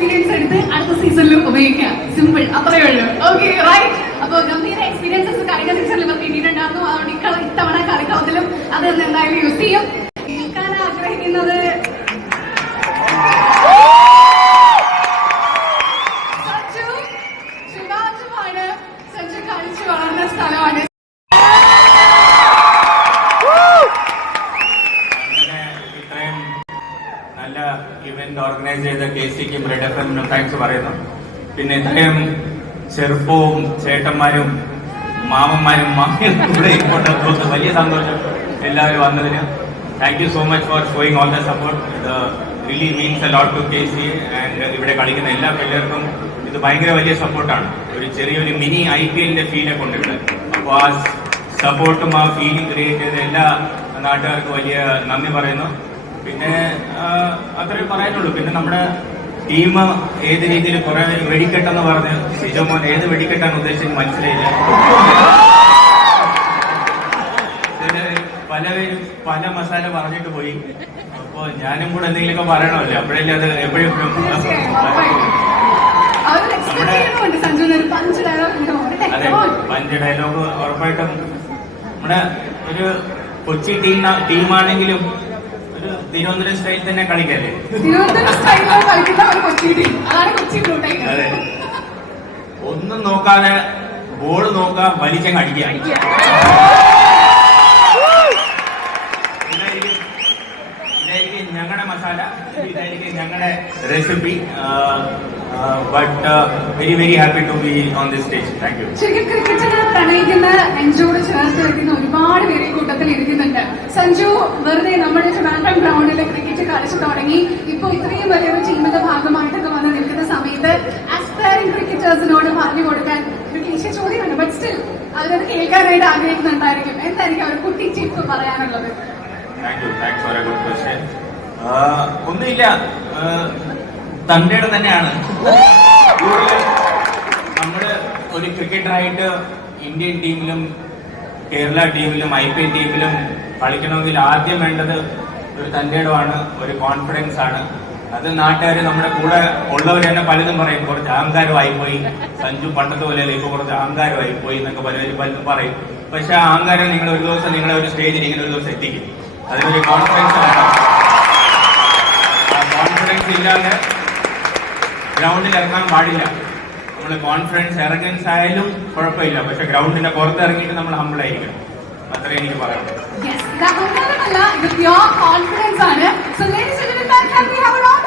Experience എടുത്ത് അടുത്ത സീസണിലും ഉപയോഗിക്കാം. സിമ്പിൾ, അത്രയേ ഉള്ളൂ. Okay right. അപ്പൊ ഗംഭീര എക്സ്പീരിയൻസസ് കളിക്കുന്ന സീസണിൽ ഇവർ കിട്ടിയിട്ടുണ്ടായിരുന്നു. അതുകൊണ്ട് ഇത്തവണ കളിക്കളത്തിലും അത് എന്തായാലും യൂസ് ചെയ്യും. കേൾക്കാൻ ആഗ്രഹിക്കുന്നത് സഞ്ജു ശിവാജുമാണ്. സഞ്ജു കളിച്ചു വളർന്ന സ്ഥലമാണ്. നല്ല ഇവന്റ് ഓർഗനൈസ് ചെയ്ത KCക്കും റെഡ് FM താങ്ക്സ് പറയുന്നു. പിന്നെ ഇത്രയും ചെറുപ്പവും ചേട്ടന്മാരും മാമന്മാരും മാമിയും കൂടെ ഇങ്ങോട്ട് വലിയ സന്തോഷം എല്ലാവരും വന്നതിന്. Thank you so much for showing all the support. ഇത് really means a lot to KC and ഇവിടെ കളിക്കുന്ന എല്ലാ പ്ലെയർക്കും ഇത് ഭയങ്കര വലിയ സപ്പോർട്ടാണ്. ഒരു ചെറിയൊരു മിനി IPL ഫീലെ കൊണ്ടിട്ട്. അപ്പോൾ ആ സപ്പോർട്ടും ആ ഫീലിംഗ് ക്രിയേറ്റ് ചെയ്ത എല്ലാ നാട്ടുകാർക്കും വലിയ നന്ദി പറയുന്നു. പിന്നെ അത്രേ പറയാനുള്ളൂ. പിന്നെ നമ്മുടെ ടീം ഏത് രീതിയിൽ കുറെ വെടിക്കെട്ടെന്ന് പറഞ്ഞ് സിജോമോൻ ഏത് വെടിക്കെട്ടാണ് ഉദ്ദേശിച്ചത് മനസ്സിലായില്ല. പലവരും പല മസാല പറഞ്ഞിട്ട് പോയി. അപ്പൊ ഞാനും കൂടെ എന്തെങ്കിലുമൊക്കെ പറയണമല്ലോ, അപ്പോഴല്ലേ അത് എപ്പോഴും അതെ പഞ്ച് ഡയലോഗ് ഉറപ്പായിട്ടും. നമ്മുടെ ഒരു കൊച്ചി ടീമാണെങ്കിലും ഒരു തിരുവനന്തപുരം സ്റ്റൈൽ തന്നെ കളിക്കല്ലേ. അതെ, ഒന്നും നോക്കാതെ ബോൾ നോക്കാം, വലിച്ചങ്ങ് അടിക്കുക. ഇതായിരിക്കും ഞങ്ങളുടെ മസാല, ഇതായിരിക്കും ഞങ്ങളുടെ recipe. But very very happy to be on this stage. Thank you. ശരിക്കും ക്രിക്കറ്റിനെ പ്രണയിക്കുന്ന നെഞ്ചോട് ചേർത്ത് വെക്കുന്ന ഒരുപാട് പേര് കൂട്ടത്തിൽ ഇരിക്കുന്നുണ്ട്. സഞ്ജു വെറുതെ നമ്മുടെ ട്രിവാൻഡ്രം ഗ്രൗണ്ടിൽ ക്രിക്കറ്റ് കളിച്ചു തുടങ്ങി. ഇപ്പൊ ഇത്രയും വലിയൊരു ടീമിന്റെ ഭാഗമായിട്ടൊക്കെ വന്ന് നിൽക്കുന്ന സമയത്ത് ആസ്പയറിംഗ് ക്രിക്കറ്റേഴ്സിനോട് പറഞ്ഞു കൊടുക്കാൻ ഒരു ക്ലീശ ചോദ്യമാണ്. ബട്ട് സ്റ്റിൽ അവരത് കേൾക്കാനായിട്ട് ആഗ്രഹിക്കുന്നുണ്ടായിരിക്കും. എന്തായിരിക്കും അവർ കുട്ടി ടിപ്പ് പറയാനുള്ളത്? ഒന്നുമില്ല, തന്റേടെ തന്നെയാണ്. നമ്മള് ഒരു ക്രിക്കറ്ററായിട്ട് ഇന്ത്യൻ ടീമിലും കേരള ടീമിലും IPL ടീമിലും കളിക്കണമെങ്കിൽ ആദ്യം വേണ്ടത് ഒരു തന്റേടമാണ്, ഒരു കോൺഫിഡൻസ് ആണ്. അത് നാട്ടുകാർ നമ്മുടെ കൂടെ ഉള്ളവർ തന്നെ പലതും പറയും, കുറച്ച് അഹങ്കാരമായി പോയി സഞ്ജു, പണ്ടത്തെ പോലെയല്ല ഇപ്പൊ കുറച്ച് അഹങ്കാരമായി പോയി എന്നൊക്കെ പലരും പറയും. പക്ഷെ ആ അഹങ്കാരം നിങ്ങൾ ഒരു ദിവസം നിങ്ങളെ ഒരു സ്റ്റേജിൽ ഇങ്ങനെ ഒരു ദിവസം എത്തിക്കും. അതിനൊരു കോൺഫിഡൻസ് വേണം. ആ കോൺഫിഡൻസ് ഇല്ലാതെ ഗ്രൗണ്ടിൽ ഇറങ്ങാൻ പാടില്ല. നമ്മൾ കോൺഫിഡൻസ് എറഗൻസ് ആയാലും കുഴപ്പമില്ല, പക്ഷെ ഗ്രൗണ്ടിന്റെ പുറത്തിറങ്ങിയിട്ട് നമ്മൾ ഹമ്പിൾ ആയിരിക്കണം. അത്രേ എനിക്ക് പറയാനുള്ളത്. Yes, that was not a lot. With your confidence on it. So ladies and gentlemen, can we have a round